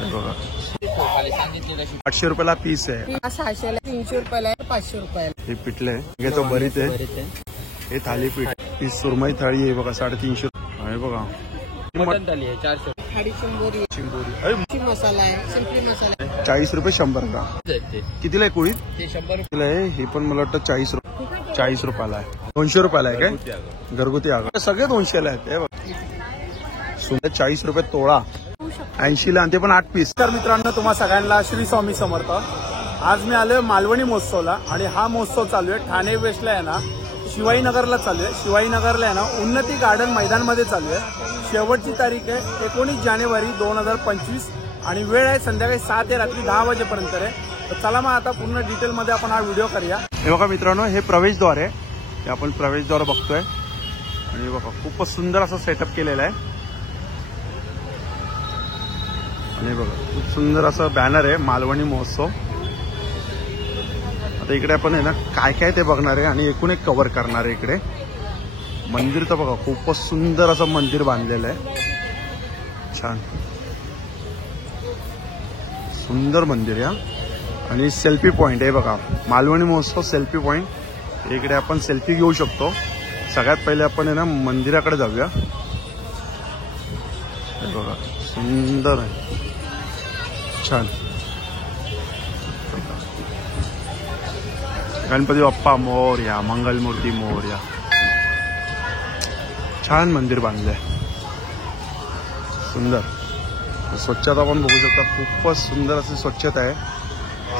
बघा 800 रुपयाला पीस आहे. 600ला 300 रुपयाला 500 रुपयाला. हे पिठले हे तो भरीत आहे. हे थालीपीठ ही सुरमई थाळी आहे बघा 350 आहे बघा. मटन थाली आहे 400. थाळी चिंबोरी मसाला आहे. सिंपली मसाला आहे. 40 रुपये 100 ग्राम. कितीला आहे कुळीत? ते 100 कितीला आहे? हे पण मला वाटतं 40 रुपयाला आहे. 200 रुपयाला आहे काय? घरगुती आगळ सगळे 200ला आहेत. हे बघा सुंदर 40 रुपये तोळा. 80ला आणि ते पण 8 पीस. तर मित्रांनो तुम्हा सगळ्यांना श्री स्वामी समर्थ. आज मी आलोय मालवणी महोत्सवला आणि हा महोत्सव चालू आहे ठाणे वेस्टला आहे ना, शिवाईनगरला चालू आहे. शिवाईनगरला आहे ना उन्नती गार्डन मैदानमध्ये चालू आहे. शेवटची तारीख आहे 19 जानेवारी 2025 आणि वेळ आहे संध्याकाळी 7 ते रात्री 10 वाजेपर्यंत आहे. तर चला मग आता पूर्ण डिटेलमध्ये आपण हा व्हिडिओ करूया. हे बघा मित्रांनो हे प्रवेशद्वार आहे. हे आपण प्रवेशद्वार बघतोय आणि बघा खूपच सुंदर असं सेटअप केलेलं आहे. आणि बघा खूप सुंदर असं बॅनर आहे मालवणी महोत्सव. आता इकडे आपण आहे ना काय काय ते बघणार आहे आणि एकूण एक कव्हर करणार आहे. इकडे मंदिर तर बघा खूपच सुंदर असं मंदिर बांधलेलं आहे. छान सुंदर मंदिर आहे. आणि सेल्फी पॉइंट आहे बघा मालवणी महोत्सव सेल्फी पॉइंट. इकडे आपण सेल्फी घेऊ शकतो. सगळ्यात पहिले आपण आहे ना मंदिराकडे जाऊया. हे बघा सुंदर आहे छान. गणपती बाप्पा मोरया मंगलमूर्ती मोरया. छान मंदिर बांधलंय सुंदर. स्वच्छता पण बघू शकता खूपच सुंदर अशी स्वच्छता आहे.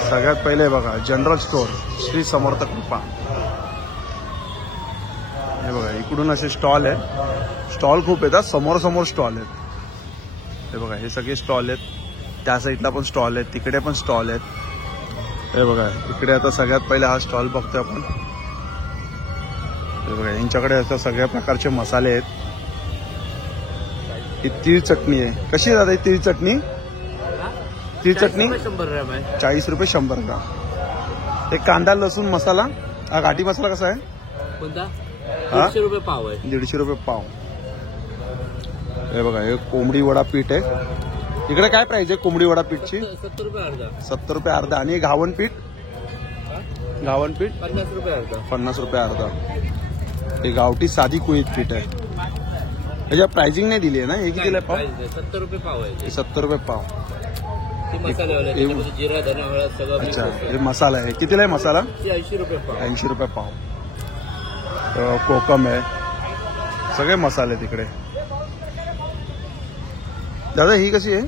सगळ्यात पहिले बघा जनरल स्टोअर श्री समर्थ कृपा. हे बघा इकडून असे स्टॉल आहेत. स्टॉल खूप येतात समोर समोर स्टॉल आहेत. हे बघा हे सगळे स्टॉल आहेत. त्या साईडला पण स्टॉल आहेत. तिकडे पण स्टॉल आहेत. हे बघा इकडे आता सगळ्यात पहिले हा स्टॉल बघतोय आपण. हे बघा यांच्याकडे आता सगळ्या प्रकारचे मसाले आहेत. ही तीळ चटणी आहे. कशी आहे दादा ही तीळ चटणी? तीळ चटणी 100 ग्राम आहे. 40 रुपये 100 ग्राम. हे कांदा लसूण मसाला हा घाटी मसाला कसा आहे? कोणता? 150 रुपये पाव आहे. 150 रुपये पाव. हे बघा हे कोंबडी वडा पीठ आहे. इकडे काय प्राइस आहे कोंबडी वडा पीठची? 70 रुपये अर्धा. 70 रुपये अर्धा. आणि घावन पीठ? घावन पीठ 50 रुपये अर्धा. 50 रुपये अर्धा. हे गावठी साधी कुळीत पीठ आहे. त्याच्या प्राइसिंग नाही दिली आहे ना. हे कितीला पाव? 70 रुपये पाव आहे. 70 रुपये पाव. जिरा धना हळद सगळं. अच्छा हे मसाला आहे. कितीला आहे मसाला? 80 रुपये पाव. 80 रुपये पाव. कोकम आहे. सगळे मसाले तिकडे. दादा ही कशी आहे?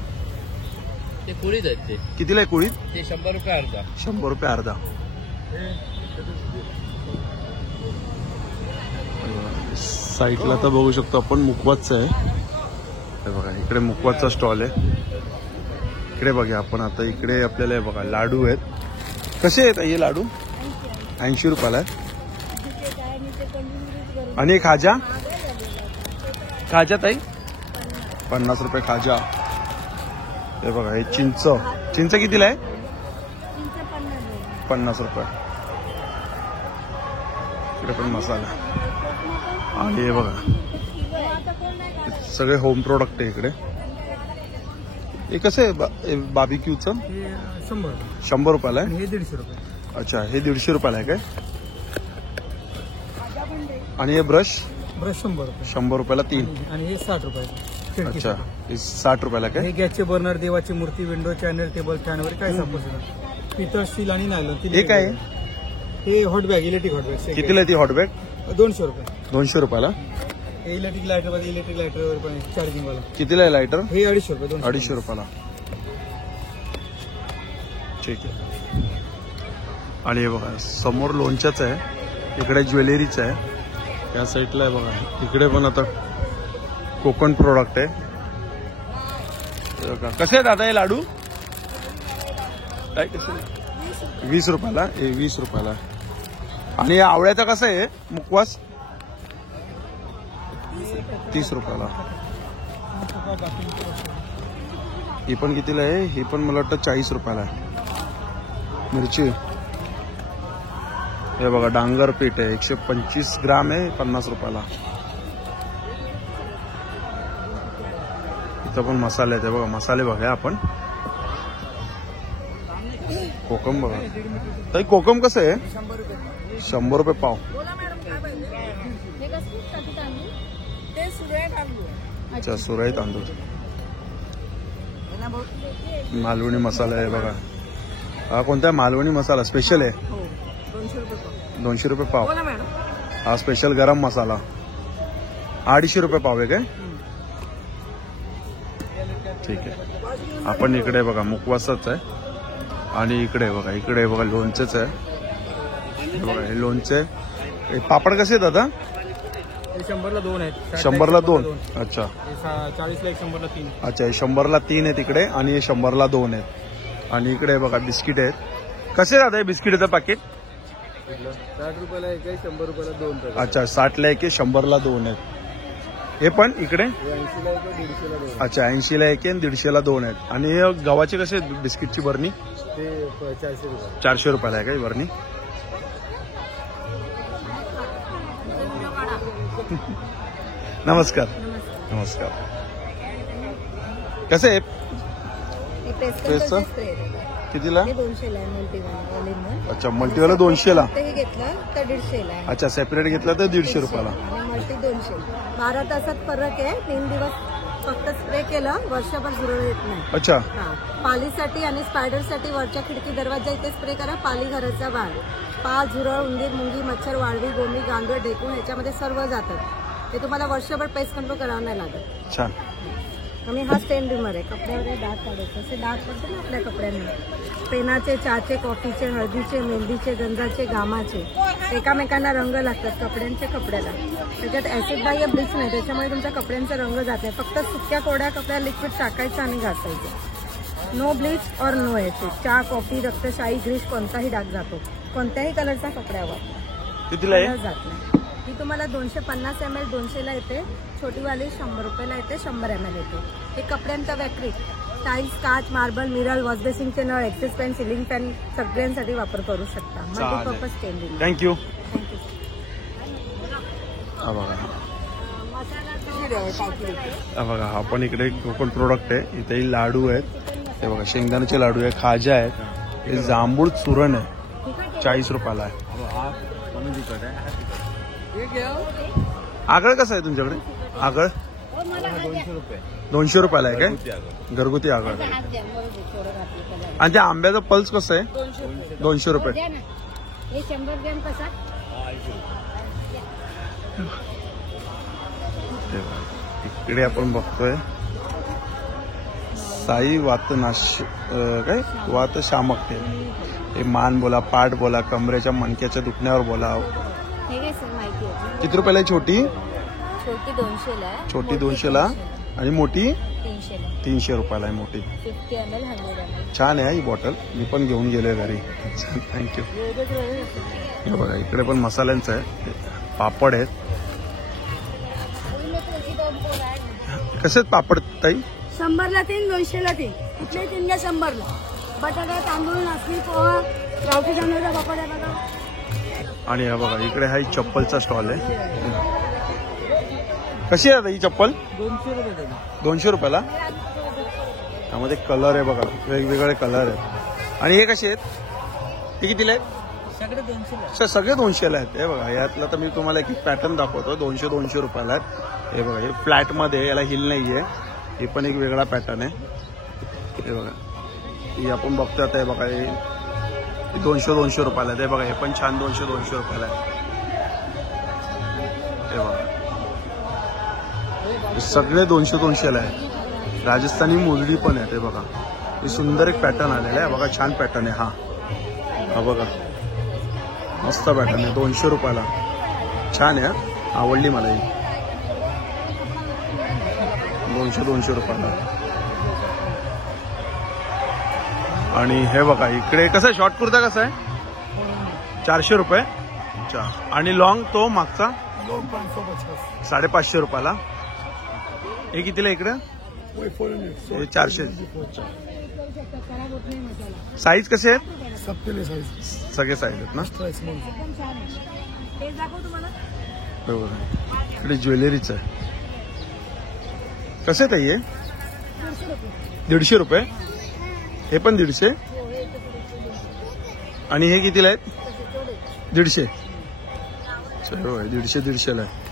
ते कुळीत आहेत. ते कितीला आहे कुळीत? ते 100 रुपये अर्धा. 100 रुपये अर्धा. साईडला तर बघू शकतो आपण मुखवासचं आहे. हे बघा इकडे मुखवासचा स्टॉल आहे. इकडे बघा आपण आता इकडे आपल्याला हे बघा लाडू आहेत. कसे आहेत हे लाडू? 80 रुपयाला आहे. आणि खाजा? खाजा ताई 50 रुपये खाजा. हे बघा हे चिंच. चिंच कितीला आहे? 50 रुपये. इकडे पण मसाला. आणि हे बघा सगळे होम प्रोडक्ट आहे इकडे. हे कसं आहे बार्बिक्यूचं? 100 रुपयाला आहे. 150 रुपये. अच्छा हे 150 रुपयाला आहे काय? आणि हे ब्रश? ब्रश 100 रुपये. 100 रुपयाला 3. आणि हे 60 रुपये. अच्छा हे 60 रुपयाला काय? हे गॅसचे बर्नर देवाची मूर्ती विंडो चॅनल टेबल फॅन वगैरे काय सापडतं. पितळ स्टील आणि नायलॉन. हे काय आहे? हे hot bag electric hot bag. कितीला आहे ती हॉट बॅग? 200 रुपये. 200 रुपयाला. हे इलेक्ट्रिक लायटर मध्ये इलेक्ट्रिक लायटर वगैरे पण चार्जिंग वाला. कितीला आहे लायटर? हे 250 रुपये. 250 रुपयाला. ठीक आहे. आणि हे बघा समोर लोणच्याच आहे. इकडे ज्वेलरीच आहे. त्या साईडला आहे बघा. इकडे पण आता कोकण प्रोडक्ट आहे. कसे आहे दादा हे लाडू? काय कसे? 20 रुपयाला. हे 20 रुपयाला. आणि आवळ्याचा कसं आहे मुखवास? 30 रुपयाला. ही पण कितीला आहे? ही पण मला वाटतं 40 रुपयाला आहे. मिरची हे बघा डांगर पीठ आहे. 125 ग्राम आहे. 50 रुपयाला. इथं पण मसाले आहेत. बघा मसाले बघा आपण कोकम बघा ताई, कोकम कसं आहे? 100 रुपये पाव. अच्छा, सुराई तांदूळ. मालवणी मसाला आहे बघा. हा कोणता मालवणी मसाला स्पेशल आहे? 200 रुपये पाव. हा स्पेशल गरम मसाला 250 रुपये पाव आहे काय? ठीक आहे. आपण इकडे बघा मुकवासाच आहे. आणि इकडे बघा लोणचेच आहे. बघा हे लोणचे. पापड कसे आहेत दादा? 100ला 2 आहेत. 100ला 2. अच्छा 40ला 1, 100ला 3. अच्छा, हे 100ला 3 आहेत इकडे आणि हे 100ला 2 आहेत. आणि इकडे बघा बिस्किट आहेत. कसे दादा हे बिस्किटचं पॅकेट? 60 रुपयाला एक आहे, 100 रुपयाला 2. अच्छा, 60ला एक आहे, 100ला 2 आहेत. हे पण इकडे 80ला एक, 150ला 2. अच्छा 80ला एक आहे आणि 150ला 2 आहेत. आणि हे गव्हाचे कसे आहेत बिस्किटची बरणी? ते 400 रुपये. 400 रुपयाला आहे का ही बरणी? नमस्कार. नमस्कार. कसे आहे पेस्टचं? कितीला? 200ला अच्छा, मल्टीवाला 200ला. घेतलं तर 150ला. अच्छा, सेपरेट घेतला तर 150 रुपयाला. मल्टी 200. 12 तासात फरक आहे. 3 दिवस फक्त स्प्रे केलं, वर्षभर झुरळ येत नाही. अच्छा, पालीसाठी आणि स्पायडरसाठी वरच्या खिडकी दरवाजा इथे स्प्रे करा. पाली घराचा बाळ, पाल, झुरळ, उंदीर, मुंगी, मच्छर, वाळवी, गोमी, गांडूळ, ढेकूण ह्याच्यामध्ये सर्व जातात. ते तुम्हाला वर्षभर पेस्ट कंट्रोल करावं नाही लागत. छान. आणि हा स्टेन रिमर आहे. कपड्यावर डाग काढायचे असे डाग पडते ना आपल्या कपड्यांना. पेनाचे, चहाचे, कॉफीचे, हळदीचे, मेहंदीचे, गंजाचे, घामाचे एकामेकांना रंग लागतात कपड्यांच्या कपड्याला. त्याच्यात ऍसिड बाह्य ब्लीच नाही, त्याच्यामुळे तुमच्या कपड्यांचा रंग जात नाही. फक्त सुक्या कोरड्या कपड्याला लिक्विड टाकायचं आणि घासायचं. नो ब्लीच और नो ऍसिड. चहा, कॉफी, रक्तशाही, ग्रीस कोणताही डाग जातो कोणत्याही कलरच्या कपड्यावर. कितीला आहे? जात नाही. ही तुम्हाला 250 ml 200ला येते. छोटीवाली 100 रुपयाला येते. 100 ml येते. हे कपड्यांचा वॅक्रिक, टाईल्स, काच, मार्बल, मिरर, वॉशबेसिनचे नळ, एक्सेस फॅन, सिलिंग फॅन सगळ्यांसाठी वापर करू शकता. मल्टीपर्पज स्टेन रिमर. थँक्यू. थँक्यू. हा बघा हा पण इकडे कोकण प्रोडक्ट आहे. इथे लाडू आहेत. हे बघा शेंगदाण्याचे लाडू आहे, खाजा आहेत. हे जांभूळ चूरण आहे, 40 रुपयाला आहे. आगळ कसं आहे तुमच्याकडे? आगळ 200 रुपयाला आहे काय? घरगुती आगळ. आणि त्या आंब्याचं पल्स कसं आहे? 200 रुपये. हे 100 ग्रॅम कसा? इकडे आपण बघतोय साई काय वात शामक तेल. हे मान बोला, पाठ बोला, कमरेच्या मणक्याच्या दुखण्यावर बोला. हे काय सर माहिती आहे? किती रुपयाला आहे छोटी? छोटी 200ला आहे. छोटी 200ला आणि मोठी 300ला. 300 रुपयाला आहे मोठी. 50 ml 100 ml. छान आहे ही बॉटल. मी पण घेऊन गेलोय घरी. थँक्यू. हे बघा इकडे पण मसाल्यांचं आहे. पापड आहेत. कसे आहेत पापड ताई? 100ला 3, 200ला 3. कुठले 3 घ्या 100ला. बटाटा, तांदूळ, नाचणी, पोहा, गावठी तांदूळचा पापड आहे बघा. आणि हा बघा इकडे हा चप्पलचा स्टॉल आहे. कशी आहे ही चप्पल? 200 रुपयाला. त्यामध्ये कलर आहे बघा, वेगवेगळे कलर आहेत. आणि हे कसे आहेत? हे कितीला आहेत? सगळे 200ला आहेत. हे बघा यातला तर मी तुम्हाला एक पॅटर्न दाखवतो. 200 रुपयाला आहेत. हे बघा हे फ्लॅट मध्ये, याला हिल नाहीये. हे पण एक वेगळा पॅटर्न आहे. हे बघा हे आपण बघतो आता. हे बघा हे 200 रुपयाला आहे. हे बघा हे पण छान 200 रुपयाला आहे. हे बघा हे सगळे 200ला आहे. राजस्थानी मोजडी पण आहे. ते बघा हे सुंदर एक पॅटर्न आलेला आहे. बघा छान पॅटर्न आहे. हा बघा मस्त पॅटर्न आहे. 200 रुपयाला छान आहे. आवडली मला ही. 200 रुपयाला. आणि हे बघा इकडे कसं आहे शॉर्ट कुर्ता कसा आहे? 400 रुपये. अच्छा. आणि लॉंग तो मागचा 550 रुपयाला. हे कितीला इकडे? हे 400. साईज कसे आहेत? सगळे साईज आहेत ना? बरोबर. इकडे ज्वेलरीच आहे. कसे ताई? 150 रुपये. हे पण 150. आणि हे कितीला आहेत? 150. चलो 150ला आहे.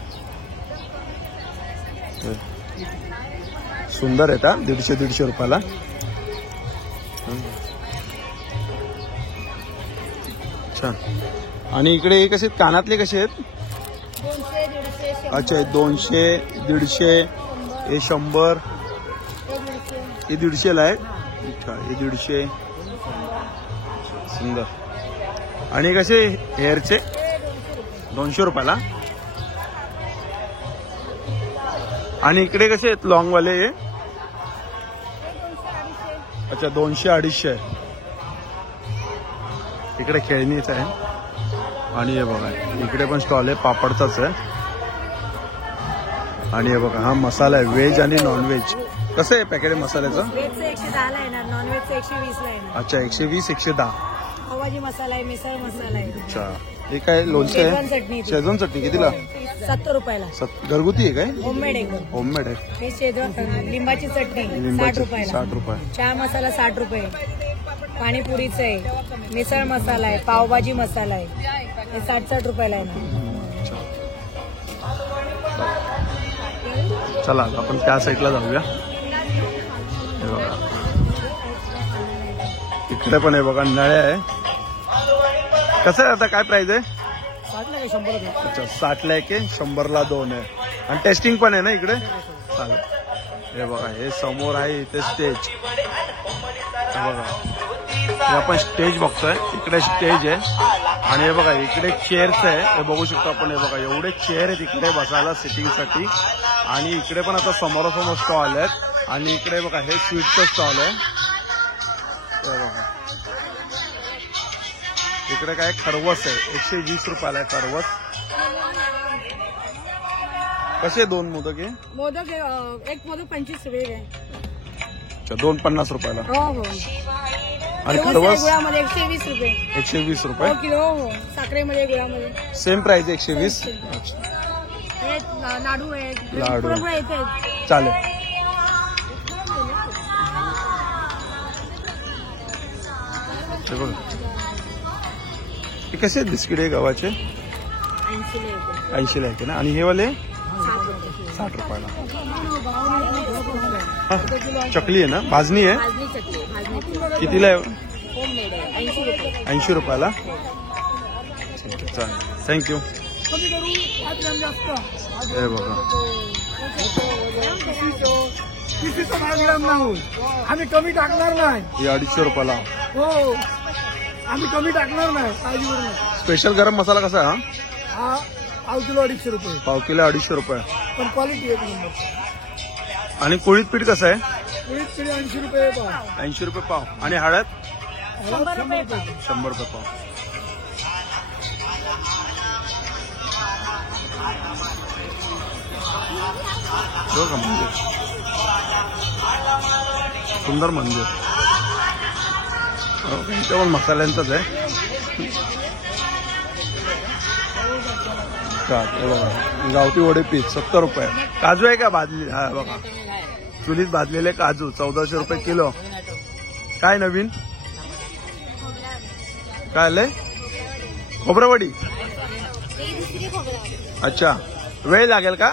सुंदर आहेत हा. 150 रुपयाला. छान. आणि इकडे हे कसे आहेत? कानातले कसे आहेत? 200, 150, अच्छा 200, 150, हे 100, हे 150ला आहे. अच्छा हे 150. सुंदर. आणि कसे हेअरचे? 200 रुपयाला. आणि इकडे कसे आहेत लॉंगवाले? हे अच्छा 200, 250 आहे. इकडे खेळणीच आहे. आणि हे बघा इकडे पण स्टॉल आहे, पापडचाच आहे. आणि हे बघा हा मसाला आहे, व्हेज आणि नॉनव्हेज. कसं आहे पॅकेट मसाल्याचं? व्हेजचं 110 ला येणार, नॉनव्हेजचं 120 ला येणार. अच्छा 120, 110. पावभाजी मसाला आहे, मिसळ मसाला आहे. अच्छा हे काय लोणचं शेजवान आहे? चटणी. शेजवान चटणी कितीला? 70 रुपयाला. घरगुती आहे काय? होममेड एकदम. होममेड आहे. हे शेजवान लिंबाची चटणी 60 लिंबाची रुपयाला. 60 रुपये. चहा मसाला 60 रुपये. पाणीपुरीचं आहे, मिसळ मसाला आहे, पावभाजी मसाला आहे. हे 60 रुपयाला आहे ना. चला आपण त्या साईडला जाऊया. हे बघा इकडे पण आहे बघा नळ्या आहे. कसं आहे आता काय प्राइस आहे? 100 रुपये. अच्छा 60ला एक आहे, 100ला 2 आहे. आणि टेस्टिंग पण आहे ना इकडे? चालेल. हे बघा हे समोर आहे इथे स्टेज. हे बघा हे आपण स्टेज बघतोय. इकडे स्टेज आहे आणि हे बघा इकडे चेअर्स आहे. हे बघू शकतो आपण. हे बघा एवढे चेअर आहेत इकडे बसायला सिटिंगसाठी. आणि इकडे पण आता समोरासमोर स्टॉल आहेत. आणि इकडे बघा हे स्वीटचं स्टॉल आहे. हे बघा इकडे काय खरवस आहे, 120 रुपयाला आहे खरवस. कसे 2 मोदक आहे? मोदक एक मोदक 25 रुपये आहे. अच्छा 2 50 रुपयाला. हो हो. आणि खरवस गुळामध्ये 120 रुपये. 120 रुपये. हो किलो. हो साखरेमध्ये गुळामध्ये सेम प्राइस 120. अच्छा हे लाडू आहे, लाडू. पुरणपोळ्या येते. चालेल. हे बघा हे कसे आहेत बिस्किट आहे गव्हाचे? 80ला आहे ना. आणि हे वाले 60 रुपयाला. हा, चकली आहे ना, भाजणी आहे. भाजणी चटणी, भाजणी कितीला आहे? होममेड आहे, 80 रुपये. 80 रुपयाला. ठीक आहे चालेल. थँक्यू. हे बघा आम्ही कमी टाकणार नाही. हे 250 रुपयाला. हो आम्ही कमी टाकणार नाही. काळजी करू नका. स्पेशल गरम मसाला कसा आहे हा पाव किलो 250 रुपये. पाव किलो 250 रुपये. पण क्वालिटी एक नंबर. आणि कुळीत पीठ कसं आहे? 80 रुपये पाव. 80 रुपये पाव. आणि हळद 100 रुपये पाव. 100 रुपये पाव. का मंदिर सुंदर मंदिर. इथे पण मसाल्यांचंच आहे. बघा गावठी वडे पीठ 70 रुपये. काजू आहे का भाजली? हा बघा चुलीत भाजलेले काजू 1400 रुपये किलो. काय नवीन काय आलंय? खोबरावडी. अच्छा वेळ लागेल का?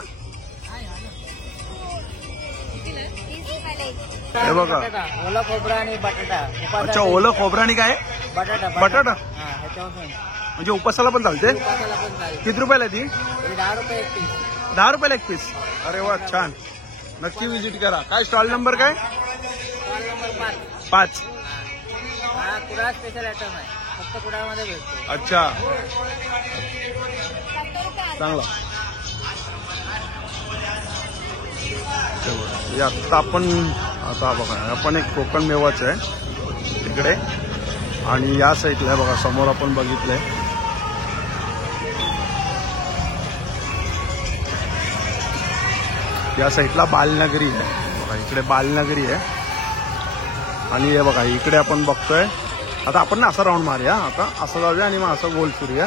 हे बघा ओला खोबरा आणि बटाटा. अच्छा ओलं खोबरं आणि काय? बटाटा. बटाटा ह्याच्यावर म्हणजे उपासाला पण चालते. किती रुपयाला ती? 10 रुपये एक पीस. 10 रुपयाला एक पीस. अरे वा छान. नक्की विजिट करा. काय स्टॉल नंबर काय? Stall number 5. हा कुडाळ स्पेशल आयटम आहे, फक्त कुडाळमध्ये भेटतो. अच्छा चांगला. आता आपण बघा आपण एक कोकण मेवाच आहे इकडे. आणि या साईडला बघा समोर आपण बघितलंय या साईडला बालनगरी आहे बघा. इकडे बालनगरी आहे. आणि हे बघा इकडे आपण बघतोय. आता आपण ना असं राऊंड मारूया. आता असं जाऊया आणि मग असं गोल फिरूया.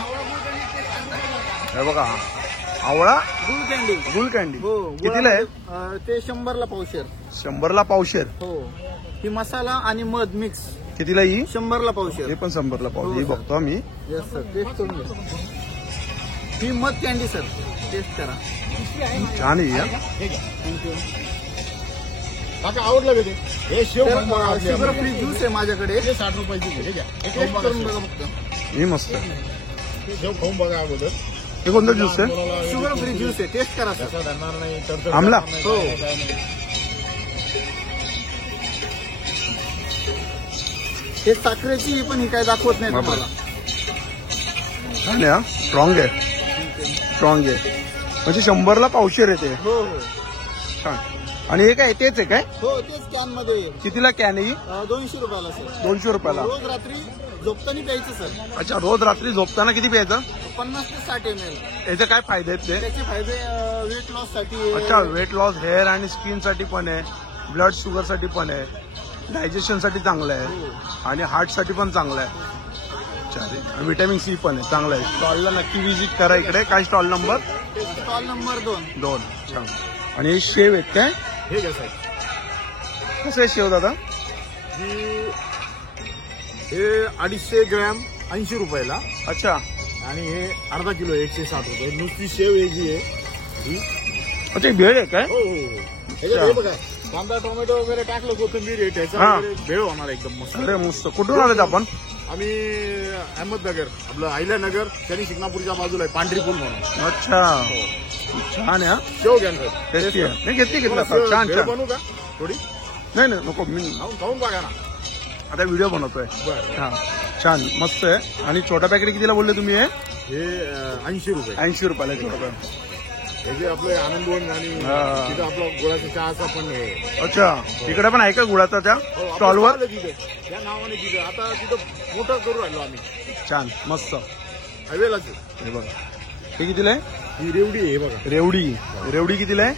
हे बघा आवळा गुल कँडी कितीला आहे? ते 100ला पावशेर. 100ला पावशेर. हो ही मसाला आणि मध मिक्स कितीला ही 100ला पावशेर. हे पण 100ला पाव. ही बघतो आम्ही. येस सर, टेस्ट करून घ्या. ही मध कॅन्डी सर, टेस्ट करा. छान आहे हा. थँक्यू. आवडलं का ते? हे शेव शुगर फ्री ज्यूस आहे माझ्याकडे. 60 रुपयाची टेस्ट करून बघा फक्त. ही मस्त आहे. शेव खाऊन बघा अगोदर. हे कोणता ज्यूस आहे? शुगर फ्री ज्यूस आहे, टेस्ट करा सर. धरणार नाही तर आमला? हो. हे साखरेची पण ही काय दाखवत नाही बापरे. तुम्हाला. छान आहे हा. स्ट्रॉंग आहे. स्ट्रॉंग आहे म्हणजे 100ला पावशेर येते. हो हो छान. आणि हे काय तेच आहे काय? हो, तेच कॅन मध्ये कितीला कॅन आहे ही? 200 रुपयाला सर. 200 रुपयाला. रोज रात्री झोपताना प्यायचं सर. अच्छा, रोज रात्री झोपताना किती प्यायचं? 50 ते 60 ml. याचे काय फायदे आहेत ते? त्याचे फायदे वेट लॉस साठी. अच्छा, वेट लॉस, हेअर आणि स्किन साठी पण आहे, ब्लड शुगर साठी पण आहे, डायजेशन साठी चांगलं आहे आणि हार्ट साठी पण चांगलं आहे. आणि व्हिटॅमिन सी पण आहे, चांगलं आहे. स्टॉलला नक्की व्हिजिट करा. इकडे काय स्टॉल नंबर? Stall number 2. छान. आणि हे शेव आहेत काय? हे घ्या साहेब. कसं आहे शेव दादा? हे 250 ग्रॅम 80 रुपयाला अच्छा. आणि हे अर्धा किलो 160 रुपये. नुसती शेव हे जी आहे. अच्छा, भेळ आहे काय? हो हो हो. ह्याच्यात हे बघा, कांदा टोमॅटो वगैरे टाकलं, कोथिंबीर आहे, त्याचा हा. वगैरे भेळ होणार एकदम मस्त. अरे मस्त. कुठून आलेत आपण? आम्ही अहमदनगर, आपलं अहिल्यानगर, शनी शिंगणापूरच्या बाजूला आहे, पांढरी पूल म्हणून. अच्छा, छान आहे हा. शेव घ्या ना. टेस्टी आहे. नाही घेतली घेतला. थोडं छान भेळ छान. बनवू का थोडी? नाही नाही नको. मी खाऊन बघा ना. आता व्हिडिओ बनवतोय. बरं. हा, छान मस्त आहे. आणि छोटा पॅकेट कितीला बोलले तुम्ही? हे हे 80 रुपये. 80 रुपयाला छोटा पॅकेट. हे जे आपले आनंदवन आणि हा. तिथं आपला गुळाचा चहाचा पण आहे. अच्छा, तिकडे पण आहे का गुळाचा त्या हो, आपलं स्टॉलवर? stall आहे तिथे. या नावाने तिथे आता तिथं मोठं करू राहिलो आम्ही. छान मस्त. हायवेलाच. हे बघा, हे कितीला आहे? ही रेवडी आहे, हे बघा. रेवडी कितीला आहे?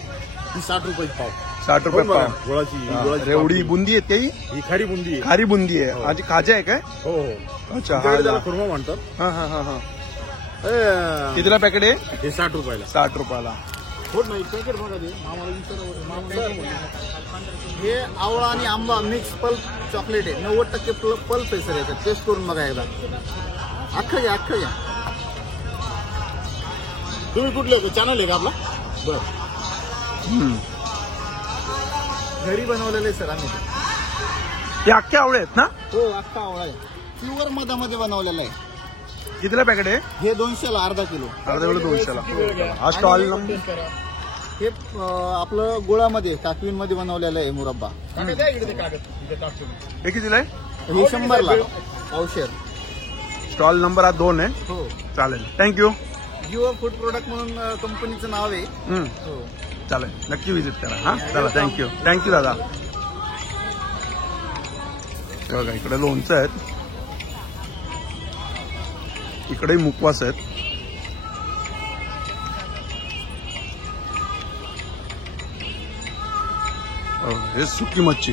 ही 60 रुपये पाव. 60 रुपये बघा, पाव. गुळाची हा, गुळाची रेवडी पाव. बुंदी आहेत काही? ही खारी बुंदी आहे. खारी बुंदी आहे. हो. आणि खाजा आहे काय? हो हो. अच्छा, आमच्याकडे त्याला हा खुर्मा म्हणतात. हा हा हा हा. हे कितीला पॅकेट आहे? 60 रुपयाला. 60 रुपयाला. होत नाही पॅकेट बघा ते. मामाला विचारा, मामा हे आवळा आणि आंबा मिक्स पल्प चॉकलेट आहे. 90% पल्प आहे सर याच्यात. टेस्ट करून बघा एकदा. अख्खं घ्या, अख्खं घ्या. तुम्ही कुठले चॅनल आहे का आपला? बरं. घरी बनवलेले सर आम्ही. हे अख्खे आवळे आहेत ना? हो, अख्खा आवळा आहे. प्युअर मधामध्ये बनवलेला आहे. कितीला पॅकेट आहे? हे 200ला अर्धा किलो. अर्धा किलो 200ला. हा स्टॉल नंबर. हे आपलं गुळामध्ये काकवीमध्ये बनवलेलं आहे मुरब्बा. हे कितीला आहे? हे 100ला पावशेर. स्टॉल नंबर हा 2 आहे. हो. चालेल, थँक्यू. जिओ फूड प्रोडक्ट म्हणून कंपनीचं नाव आहे. हो. चालेल, नक्की व्हिजिट करा. हा चला, थँक्यू दादा. बघा, इकडे लोणचं आहेत, इकडे मुखवास आहेत. हे सुकी मच्छी.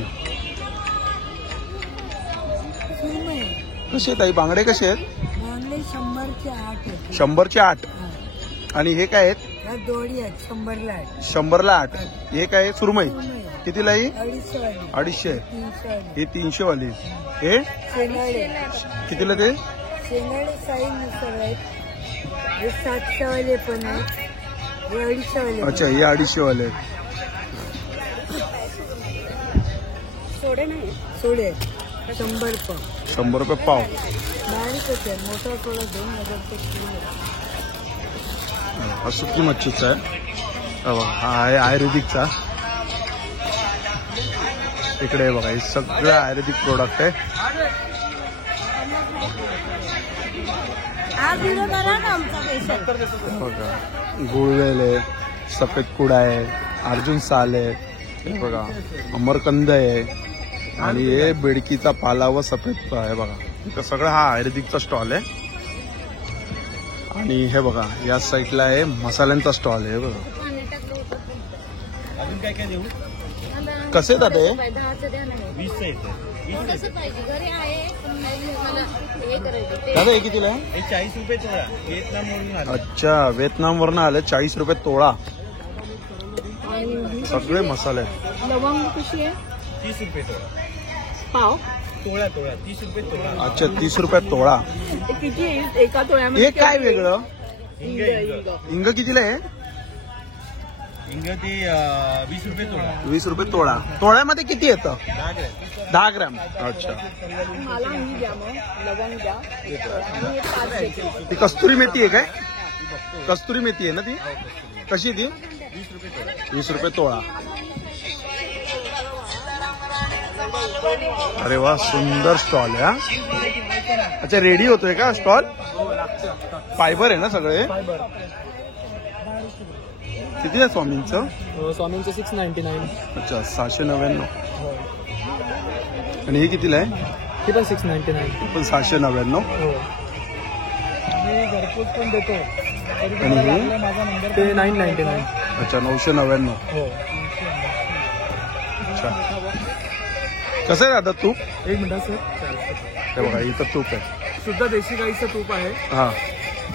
कसे ताई बांगडे कसे आहेत? 100चे 8 आहेत. 100चे 8. आणि हे काय आहेत? ह्या दोडी आहेत 100ला आहेत. 100ला 8. हे काय आहे? सुरमई. कितीला ही? 250 वाली. 250. 300 वाली. ही 300 वाली. हे शेंगाडे कितीला ते? शेंगाडे साईजनुसार आहेत. हे 700 वाले पण आहेत. हे 250 वाले. अच्छा, हे 250 वाले आहेत. सोडे नाही सोडे 100 पण. 100 रुपये पाव. बारीकच आहे. मोठा थोडा 2000 किलो. हा सुकी मच्छीचा आहे. हा आहे आयुर्वेदिकचा. इकडे बघा, हे सगळं आयुर्वेदिक प्रोडक्ट आहे. बघा, गुळवेल आहे, सफेद कुडा आहे, अर्जुन साल आहे, हे बघा अमरकंद आहे आणि हे बेडकीचा पाला व सफेद आहे. बघा, इथं सगळं हा आयुर्वेदिकचा स्टॉल आहे. आणि हे बघा, या साईडला आहे मसाल्यांचा स्टॉल आहे. बघा अजून काय काय देऊ? कसे दादा हे? 20 दादा हे कितीला आहे? हे 40 रुपये तोळा. व्हिएतनाम वरून आलं. अच्छा, व्हिएतनामवरनं आले. 40 रुपये तोळा. सगळे मसाले. लवंग कशी आहे? 30 रुपये तोळा. पाव तोळा 30 रुपये तोळा. अच्छा 30 रुपये तोळा. किती येईल एका तोळ्यामध्ये? हे काय वेगळं? हिंग हिंग कितीला आहे? ती 20 रुपये तोळा. 20 रुपये तोळा. तोळ्यामध्ये किती येतं? 10 ग्रॅम. अच्छा. मला ही द्या मग, लवंग द्या आणि हे 5 देते. ती कस्तुरी मेथी आहे काय? कस्तुरी मेथी आहे ना ती? कशी ती? 20 रुपये तोळा. अरे वा, सुंदर स्टॉल आहे हा. अच्छा रेडी होतोय का स्टॉल? फायबर आहे ना सगळे? किती आहे स्वामींचं? स्वामींचं 699. अच्छा 699. आणि हे कितीला आहे? ती पण 699. पण 699. मी घरपोच पण देतो. आणि हे? माझा नंबर ते 999. अच्छा 999. हो. अच्छा कसं आहे दादा तूप? एक मिनिट सर. हे बघा इथं तूप आहे. शुद्ध देशी गाईचं तूप आहे. हा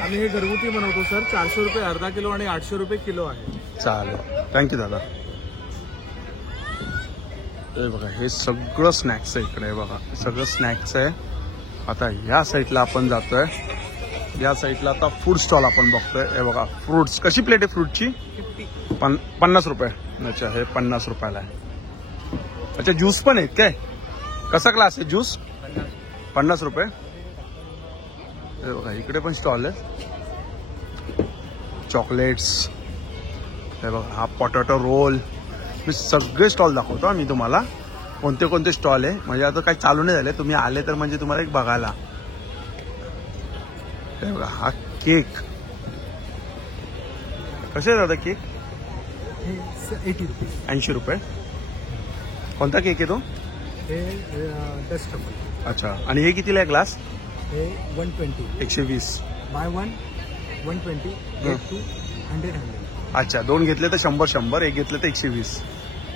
आम्ही हे घरगुती बनवतो सर. 400 रुपये अर्धा किलो आणि 800 रुपये किलो आहे. चालेल, थँक्यू दादा. हे बघा हे सगळं स्नॅक्स आहे इकडे. बघा सगळं स्नॅक्स आहे. आता या साईडला आपण जातोय. या साईडला आता फूड स्टॉल आपण बघतोय. हे बघा फ्रुट्स. कशी प्लेट आहे फ्रूटची? 50 रुपये. अच्छा हे 50 रुपयाला आहे. अच्छा ज्यूस पण आहेत काय? कसा क्लास आहे ज्यूस? 50 रुपये. हे बघा इकडे पण स्टॉल आहे. चॉकलेट्स. हे बघा हा पोटॅटो रोल. मी सगळे स्टॉल दाखवतो आम्ही तुम्हाला कोणते कोणते स्टॉल आहे. म्हणजे आता काही चालू नाही झाले. तुम्ही आले तर म्हणजे तुम्हाला एक बघायला. हे बघा हा केक. कसे दादा केक? 80 रुपये. 80 रुपये. कोणता केक आहे तो? हे डस्ट कप. अच्छा आणि हे कितीला आहे ग्लास? हे 120. 120. बाय 1 120. गेट 2 100. अच्छा दोन घेतले तर 100 एक घेतले तर 120.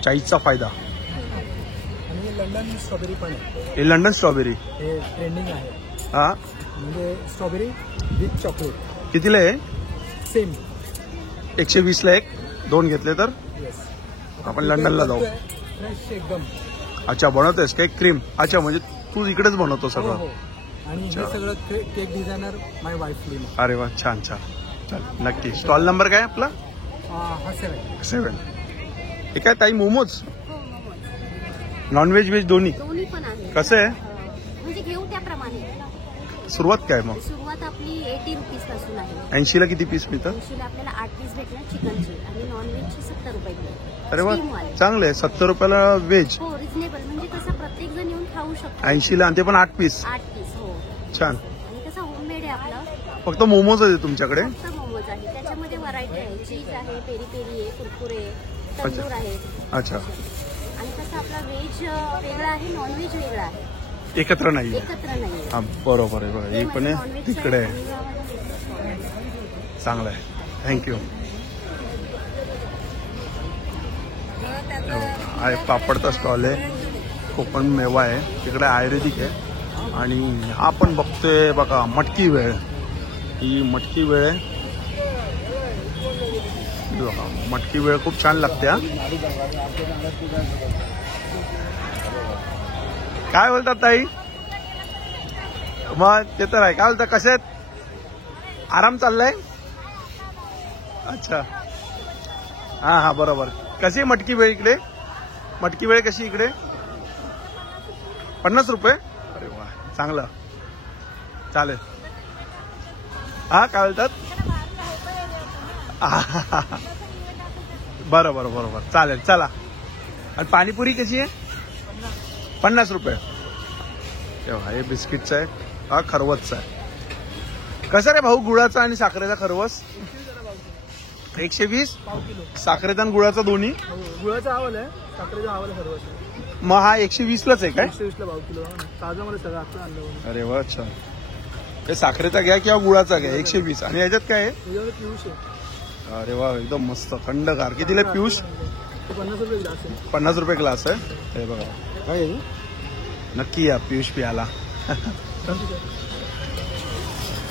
40चा फायदा. आणि लंडन स्ट्रॉबेरी पण आहे. हे लंडन स्ट्रॉबेरी. हे ट्रेंडिंग आहे. हा म्हणजे स्ट्रॉबेरी विथ चॉकलेट. कितीला आहे? सेम 120ला एक. दोन घेतले तर येस. आपण लंडनला जाऊ. फ्रेश एकदम. अच्छा बनवतेस केक क्रीम. अच्छा म्हणजे तू इकडेच बनवतो हो सगळं. हो. आणि हे सगळं केक डिझायनर माय वाईफ लीना. अरे वा छान छान. चल नक्की. स्टॉल नंबर काय आपला? हा 7. हे काय ताई मोमोज? नॉनव्हेज व्हेज दोन्ही? दोन्ही पण आहे. कसं आहे? म्हणजे घेऊ त्याप्रमाणे. सुरुवात काय मग? सुरुवात आपली 80 रुपीज पासून आहे. 80ला किती पीस मिळतं? 80ला आपल्याला 8 पीस भेटणार चिकनचे आणि नॉनव्हेजचे 70 रुपये किलो. अरे वा स्टीमवाले. चांगलं आहे. 70 रुपयाला व्हेज. हो रिझनेबल. म्हणजे कसं प्रत्येक जण येऊन खाऊ शकतो. 80ला आणि ते पण 8 पीस. 8 पीस हो. छान. आणि कसं होममेड आहे आपलं. फक्त मोमोज आहे तुमच्याकडे? फक्त मोमोज आहे. त्याच्यामध्ये व्हरायटी आहे. चीज आहे, पेरी पेरी आहे, कुरकुरे, तंदूर आहे. अच्छा आणि कसं आपला व्हेज वेगळा आहे, नॉनव्हेज वेगळा आहे. एकत्र नाही. एकत्र नाही. हा बरोबर आहे. बघा हे पण आहे तिकडे आहे. चांगलं आहे. थँक्यू. आहे पापडचा स्टॉल आहे. कोकण मेवा आहे. तिकडे आयुर्वेदिक आहे. आणि हा पण बघतोय बघा मटकी वेळ. ही मटकी वेळ आहे. बघा मटकी वेळ खूप छान लागते. काय बोलतात ताई? मग ते तर आहे. काय बोलतात कसे आहेत? आराम चाललाय? अच्छा हा हा बरोबर. कशी आहे मटकी वेळ इकडे? मटकी वेळ कशी इकडे? 50 रुपये. अरे वा चांगलं. चालेल. हा काय बोलतात? बरोबर बरोबर चालेल चला. आणि पाणीपुरी कशी आहे? 50 रुपये. तेव्हा हे बिस्किटचं आहे. हा खरवसचा आहे. कसं रे भाऊ गुळाचा आणि साखरेचा खरवस? 120. साखरेचा आणि गुळाचा दोन्ही? गुळाचा आवल आहे. साखरेचा आवल आहे सर्व. मग हा 120लाच आहे काय? 120ला भाव किलो. ताजा मध्ये सगळं आता आणलं. अरे वा अच्छा. हे साखरेचा घ्या किंवा गुळाचा घ्या 120. आणि याच्यात काय आहे? त्याच्यावर पियुष आहे. अरे वा एकदम मस्त थंडगार. कितीला पियुष? 50 रुपये ग्लास आहे. 50 रुपये ग्लास आहे. हे बघा काय नक्की या पियुष पियाला.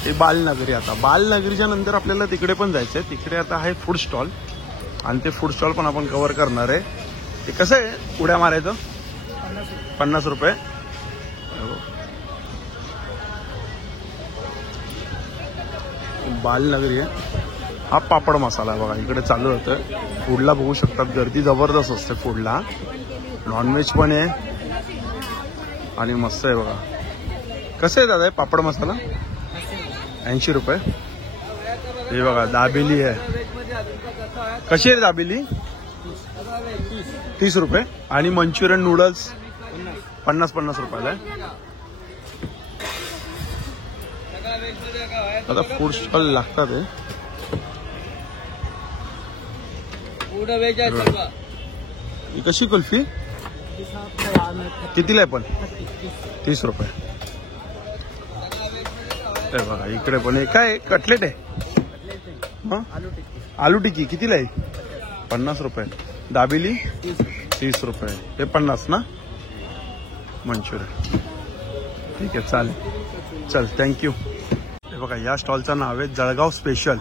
हे बालनगरी. आता बालनगरीच्या नंतर आपल्याला तिकडे पण जायचंय. तिकडे आता आहे फूड स्टॉल आणि ते फूड स्टॉल पण आपण कव्हर करणार आहे. ते कसं आहे उड्या मारायचं? 50 रुपये. बालनगरी आहे. हा पापड मसाला आहे बघा इकडे चालू होतं. फूडला बघू शकतात गर्दी जबरदस्त असते फूडला. नॉनव्हेज पण आहे आणि मस्त आहे बघा. कसं आहे दादा पापड मसाला? 80 रुपये. हे बघा दाबेली आहे. कशी आहे दाबेली? 30 रुपये. आणि मंचुरियन नूडल्स 50 रुपयाला आहे. आता फूड स्टॉल लागतात आहे. ही कशी कुल्फी कितीला आहे पण? 30 रुपये. हे बघा इकडे पण आहे. काय कटलेट आहे? आलू टिक्की कितीला आहे? 50 रुपये. दाबेली 30 रुपये. हे 50 ना? मंचुरियन ठीक आहे चालेल. चल थँक्यू. हे बघा या स्टॉलचं नाव आहे जळगाव स्पेशल.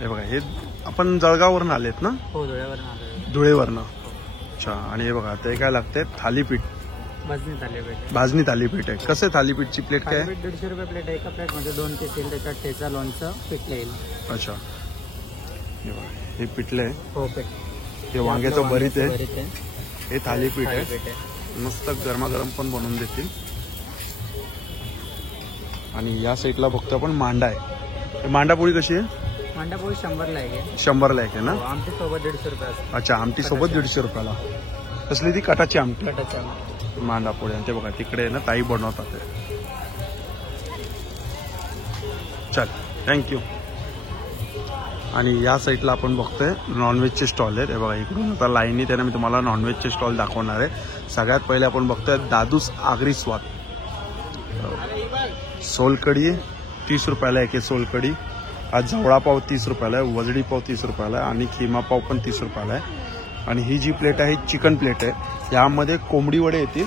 हे बघा हे आपण जळगाववरून आलेत ना? हो धुळ्यावरून. धुळेवरनं. अच्छा. आणि हे बघा ते काय लागते? थालीपीठ. भाजणी थालीपीठ आहे. कसं थालीपीठची प्लेट काय? 150 रुपये प्लेट आहे. एका प्लेटमध्ये 2 पीस येईल. त्याच्यात ठेचा लोणचं पिठलं येईल. अच्छा. हे बघा हे पिठलं आहे. हो पीठ. हे वांग्याचं भरीत आहे. भरीत आहे. हे थालीपीठ आहे. थालीपीठ आहे. मस्त गरमागरम पण बनवून देतील. आणि या साईडला बघतो आपण मांडा आहे. मांडा पोळी कशी आहे? मांडा पोळी 100ला आहे. 100ला आहे ना? आमटी सोबत 150 रुपये असते. अच्छा आमटी सोबत 150 रुपयाला. कसली ती? कटाची आमटी. कटाची मांडा पोळी. आणि ते बघा तिकडे ना ताई बनवतात ते. चल थँक्यू. आणि या साईडला आपण बघतोय नॉनव्हेजचे स्टॉल आहेत. हे बघा इकडून आता लाईनी त्याने मी तुम्हाला नॉनव्हेजचे स्टॉल दाखवणार आहे. सगळ्यात पहिले आपण बघतोय दादूस आगरी स्वाद. सोलकढी 30 रुपयाला आहे. सोलकढी. आज जवळा पाव 30 रुपयाला आहे. वजडी पाव 30 रुपयाला आहे. आणि खिमा पाव पण 30 रुपयाला आहे. आणि ही जी प्लेट आहे चिकन प्लेट आहे. यामध्ये कोंबडी वडे येतील.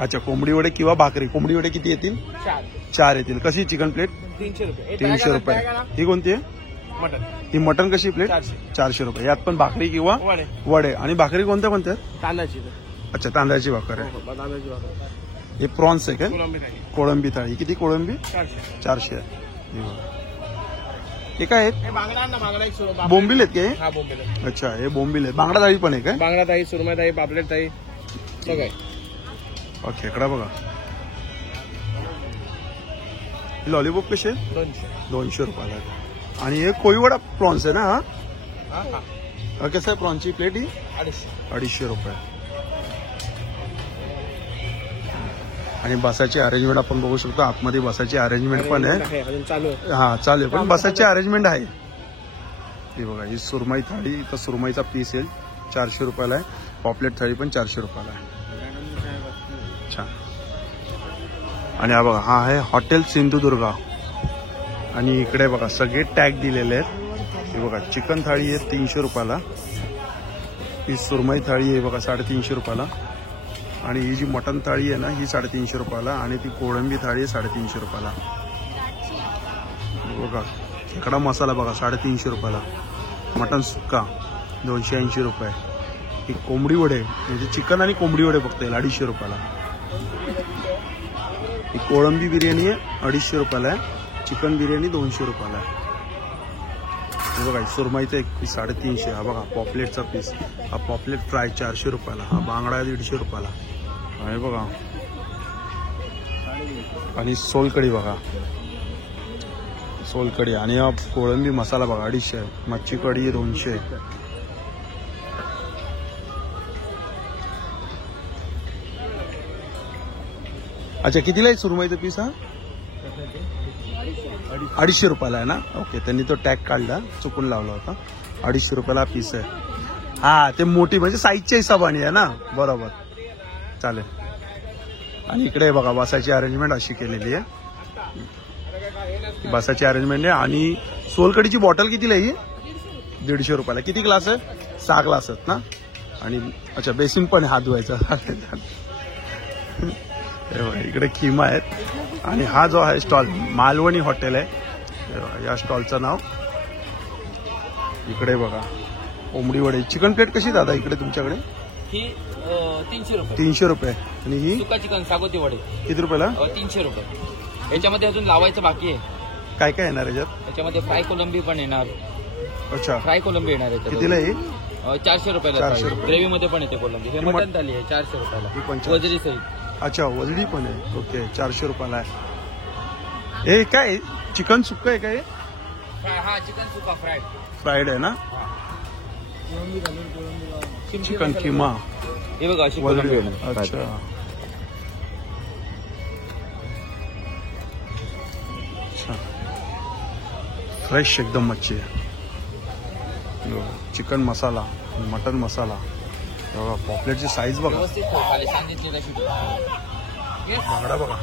अच्छा कोंबडी वडे किंवा भाकरी. कोंबडी वडे किती येतील? 4 येतील. कशी चिकन प्लेट? 300 रुपये. ही कोणती आहे? ही मटन कशी प्लेट? 400 रुपये. यात पण भाकरी किंवा वडे. आणि भाकरी कोणत्या कोणत्या? तांदळाची. अच्छा तांदळाची भाकर आहे. हे प्रॉन्स आहे काय? कोळंबी थाळी. किती कोळंबी? 400 आहे. हे काय आहेत? बोंबील आहेत काय? अच्छा हे बोंबील आहेत. बांगडा थाळी पण आहे काय? बांगडा थाळी, सुरमई थाळी, पापलेट थाळी. खेकडा बघा. लॉलीपॉप कसे? 200 रुपयाला आहे. आणि हे कोळीवडा प्रॉन्स आहे ना? हा कसं आहे प्रॉन्सची प्लेट? ही 250 रुपये. आणि बसाची अरेंजमेंट आपण बघू शकतो. आतमध्ये बसाची अरेंजमेंट पण आहे. हा चालू आहे पण बसाची अरेंजमेंट आहे. हे बघा ही सुरमई थाळी. इथं सुरमईचा पीस येईल 400 रुपयाला आहे. पॉपलेट थाळी पण 400 रुपयाला आहे. अच्छा. आणि हा बघा हा आहे हॉटेल सिंधुदुर्गा. आणि इकडे बघा सगळे टॅग दिलेले आहेत. हे बघा चिकन थाळी आहे 300 रुपयाला. ही सुरमई थाळी आहे बघा 350 रुपयाला. आणि ही जी मटन थाळी आहे ना ही 350 रुपयाला. आणि ती कोळंबी थाळी आहे 350 रुपयाला. बघा खेकडा मसाला बघा 350 रुपयाला. मटन सुक्का 280 रुपये. ही कोंबडी वडे म्हणजे चिकन आणि कोंबडी वडे फक्त 250 रुपयाला. ही कोळंबी बिर्याणी आहे 250 रुपयाला आहे. चिकन बिर्याणी 200 रुपयाला आहे. हे बघा सुरमईचा एक पीस 350. हा बघा पॉपलेटचा पीस. हा पॉपलेट फ्राय 400 रुपयाला. हा बांगडा 150 रुपयाला. हे बघा. आणि सोलकढी बघा सोलकढी. आणि हा कोळंबी मसाला बघा 250 आहे. मच्छी कढी 200. अच्छा कितीला आहे सुरमईचा पीस? हा 250 रुपयाला आहे ना? ओके त्यांनी तो टॅग काढला चुकून लावला होता. 250 रुपयाला पीस आहे. हा ते मोठी म्हणजे साईजच्या हिशोबाने आहे ना? बरोबर चालेल. आणि इकडे बघा बसाची अरेंजमेंट अशी केलेली आहे. बसाची अरेंजमेंट आहे. आणि सोलकडीची बॉटल कितीला आहे? 150 रुपयाला. किती ग्लास आहे? 6 ग्लास आहेत ना? आणि अच्छा बेसिन पण हात धुवायचा. इकडे खिमा आहेत. आणि हा जो आहे स्टॉल मालवणी हॉटेल आहे. या स्टॉलचं नाव इकडे बघा कोंबडी वडे. चिकन प्लेट कशी दादा इकडे तुमच्याकडे? ही 300 रुपये. 300 रुपये. आणि ही सुका चिकन सागोती वडे किती रुपयाला? 300 रुपये. याच्यामध्ये अजून लावायचं बाकी आहे. काय काय येणार याच्यात? त्याच्यामध्ये फ्राय कोलंबी पण येणार. अच्छा, फ्राय कोलंबी येणार कितीला आहे. ही? 400 रुपयाला. 400 रुपये. ग्रेव्ही मध्ये पण येते कोलंबी. हे ही मटन थाली आहे 400 ही पण रुपयाला. 400. वजरी सहित. अच्छा, वजडी पण आहे. ओके, 400 रुपयाला आहे. हे काय चिकन सुक्का आहे काय? हा चिकन सुका फ्राय. फ्राईड आहे ना? चिकन किमा हे बघा अशी वजडी. कोलंबी येणार. अच्छा, फ्रेश एकदम मच्छी आहे. चिकन मसाला, मटन मसाला. बघा पॉपलेटची साईज बघा. व्यवस्थित ठेव खाली सांगितली तशी ठेव. बांगडा बघा.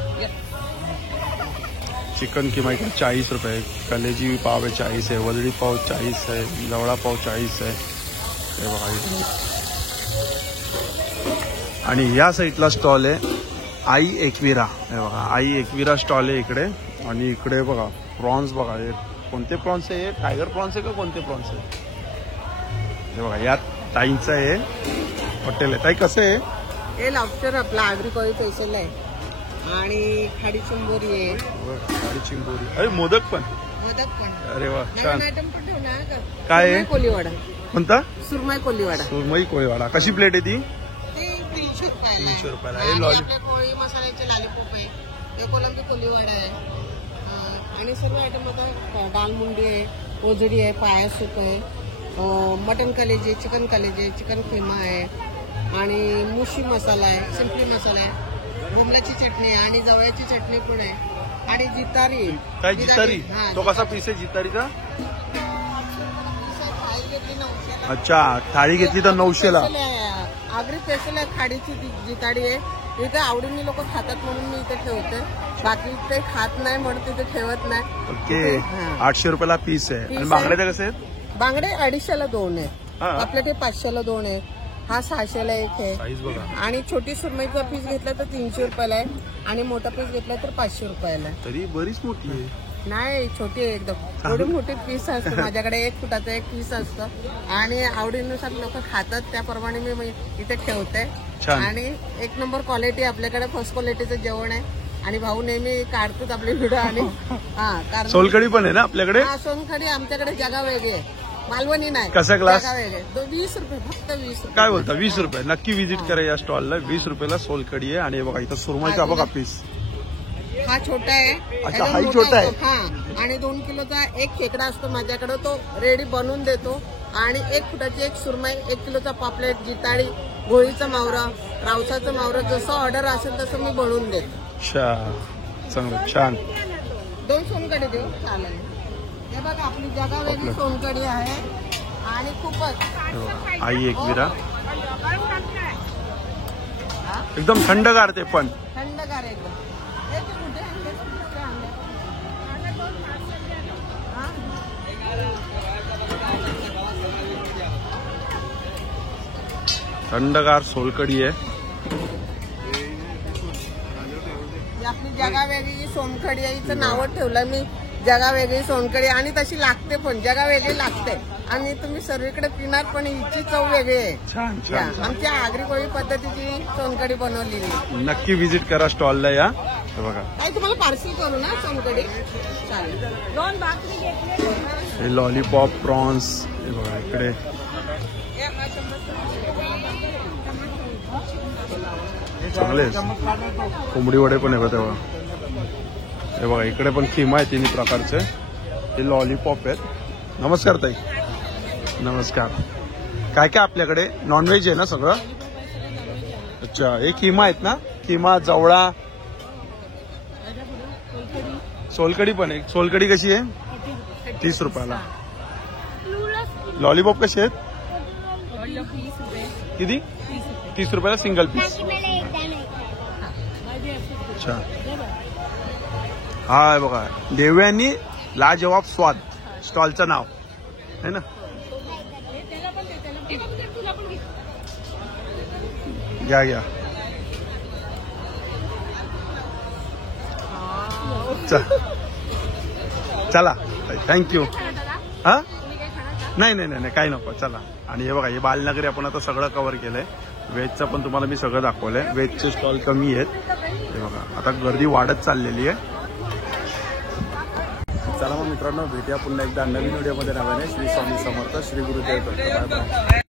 चिकन किमा इकडे 40 रुपये. कलेजी पाव आहे 40 आहे. वजडी पाव 40 आहे. लवळा पाव 40 आहे. हे बघा इकडे. आणि या साईडला स्टॉल आहे आई एकविरा. हे बघा आई एकविरा स्टॉल आहे इकडे. आणि इकडे बघा प्रॉन्स बघा. हे कोणते प्रॉन्स आहे? टायगर प्रॉन्स आहे का कोणते प्रॉन्स आहे? हे बघा या ताईंचं आहे हॉटेल आहे. ताई कसं आहे? हे लॉबस्टर आपला आगरी कोळी स्पेशल आहे आणि खाडी चिंबोरी आहे. खाडी चिंबोरी. अरे मोदक पण. मोदक पण. अरे वा छान. आयटम पण ठेवणार का? काय आहे? सुरमई कोलीवाडा. कोणता? सुरमई कोलीवाडा. सुरमई कोळीवाडा. कशी प्लेट आहे ती? ते 300 रुपयाला 300 रुपयाला. आणि हे लॉली आपल्या कोळी मसाल्याचे लॉलीपॉप आहे. हे कोलंबी कोलीवाडा आहे. आणि सर्व आयटम आता दाल मुंडी आहे, ओजडी आहे, पाया सूप आहे, मटन कलेजी, चिकन कलेजी, चिकन किमा आहे आणि मुशी मसाला आहे, सिंपली मसाला आहे, भोमलाची चटणी आहे आणि जवळची चटणी पण आहे आणि जितारी आहे. काय जितारी? हा, तो कसा पीस आहे जितारीचा? थाळी घेतली 900 ला. अच्छा, थाळी घेतली तर 900 ला. आगरी स्पेशल आहे. खाडीची जिताडी आहे. इथे आवडीने लोक खातात म्हणून मी इथे ठेवते. बाकी ते खात नाही म्हणून तिथे ठेवत नाही. ओके, हा. 800 रुपयाला पीस आहे. पीस आणि आहे. बांगड्याचे कसे आहेत? बांगडे 250 ला 2 आहेत. हा. आपल्या ते 500 ला 2 आहेत. हा 600 ला 1 आहे. साईज बघा. आणि छोटी सुरमईचा पीस घेतला तर 300 रुपयाला आहे आणि मोठा पीस घेतला तर 500 रुपयाला आहे. तरी बरीच मोठी आहे. नाही, छोटी आहे एकदम. एवढी मोठी पीस असतं माझ्याकडे. 1 फुटाचं 1 पीस असतं आणि आवडीनुसार लोक खातात त्याप्रमाणे मी इथे ठेवते. छान. आणि 1 नंबर क्वालिटी आपल्याकडे. फर्स्ट क्वालिटीचं जेवण आहे आणि भाऊ नेहमी काढतात आपले व्हिडिओ. आणि हा, कारण सोलकडी पण आहे ना आपल्याकडे? हा, सोनखडी आमच्याकडे जगा वेगळी आहे. मालवणी नाही. कसा ग्लास? जगा वेगळे. 20 रुपये, फक्त 20 रुपये. काय बोलता? 20 रुपये. नक्की व्हिजिट करा या स्टॉलला. 20 रुपयाला सोलकडी आहे. आणि हे बघा इथं सुरमईचा बघा पीस. हा छोटा आहे. अच्छा, एकदम हाही मोठा छोटा आहे. असतो. हा, आणि 2 किलोचा 1 खेकडा असतो माझ्याकडे. तो रेडी बनवून देतो. आणि 1 फुटाची 1 सुरमई, 1 किलोचा पापलेट, जिताळी, गोळीचं मावरं, रावसाचं मावरं, जसं ऑर्डर असेल तसं मी बनवून देतो. अच्छा, चांगलं छान. 2 सोनकडी देऊ. चालेल. हे बघा आपली जगा वेगळी सोनकडी आहे आणि खूपच हे बघा, आई एकविरा. एकदम थंडगार ते पण. थंडगार एकदम. हे ते कुठे आणले? कुठे आणले? हा? थंडगार सोलकडी आहे. ही आपली जगा वेगळी सोनकडी आहे. हिचं नावं ठेवलं मी जगा वेगळी सोनकडी. आणि तशी लागते पण. जगा वेगळी लागते आणि तुम्ही सर्वीकडे पिणार पण हिची चव वेगळी आहे. छान या, छान छान. आमच्या आगरी कोळी पद्धतीची सोनकडी बनवलेली. नक्की व्हिजिट करा स्टॉलला या. हे बघा काही तुम्हाला पार्सल करू ना सोनकडी? चालेल. 2 भाकरी घेतले. हे लॉलीपॉप, प्रॉन्स. हे बघा इकडे चांगले आहेत. कोंबडी वडे पण आहे बघा तेव्हा. हे बघा इकडे पण किमा आहे 3 प्रकारचे. हे लॉलीपॉप आहेत. नमस्कार ताई. नमस्कार. काय काय आपल्याकडे? नॉनव्हेज आहे ना सगळं? अच्छा, हे किमा आहेत ना? किमा, जवळा, सोलकडी पण आहे. सोलकडी कशी आहे? 30 रुपयाला. लॉलीपॉप कसे आहेत? किती? 30 रुपयाला सिंगल पीस. अच्छा, हा आहे बघा देव्यानी लाजवाब स्वाद स्टॉलचं नाव आहे ना. घ्या घ्या. चला थँक्यू. हा, नाही नाही नाही काही नको. चला. आणि हे बघा हे बालनगरी आपण आता सगळं कव्हर केलंय. व्हेजचं पण तुम्हाला मी सगळं दाखवलंय. व्हेजचे स्टॉल कमी आहेत. हे बघा आता गर्दी वाढत चाललेली आहे. चला मग मित्रांनो, भेटूया पुन्हा एकदा नवीन व्हिडिओमध्ये. नव्याने श्री स्वामी समर्थ, श्री गुरुदेव दत्त. Bye bye.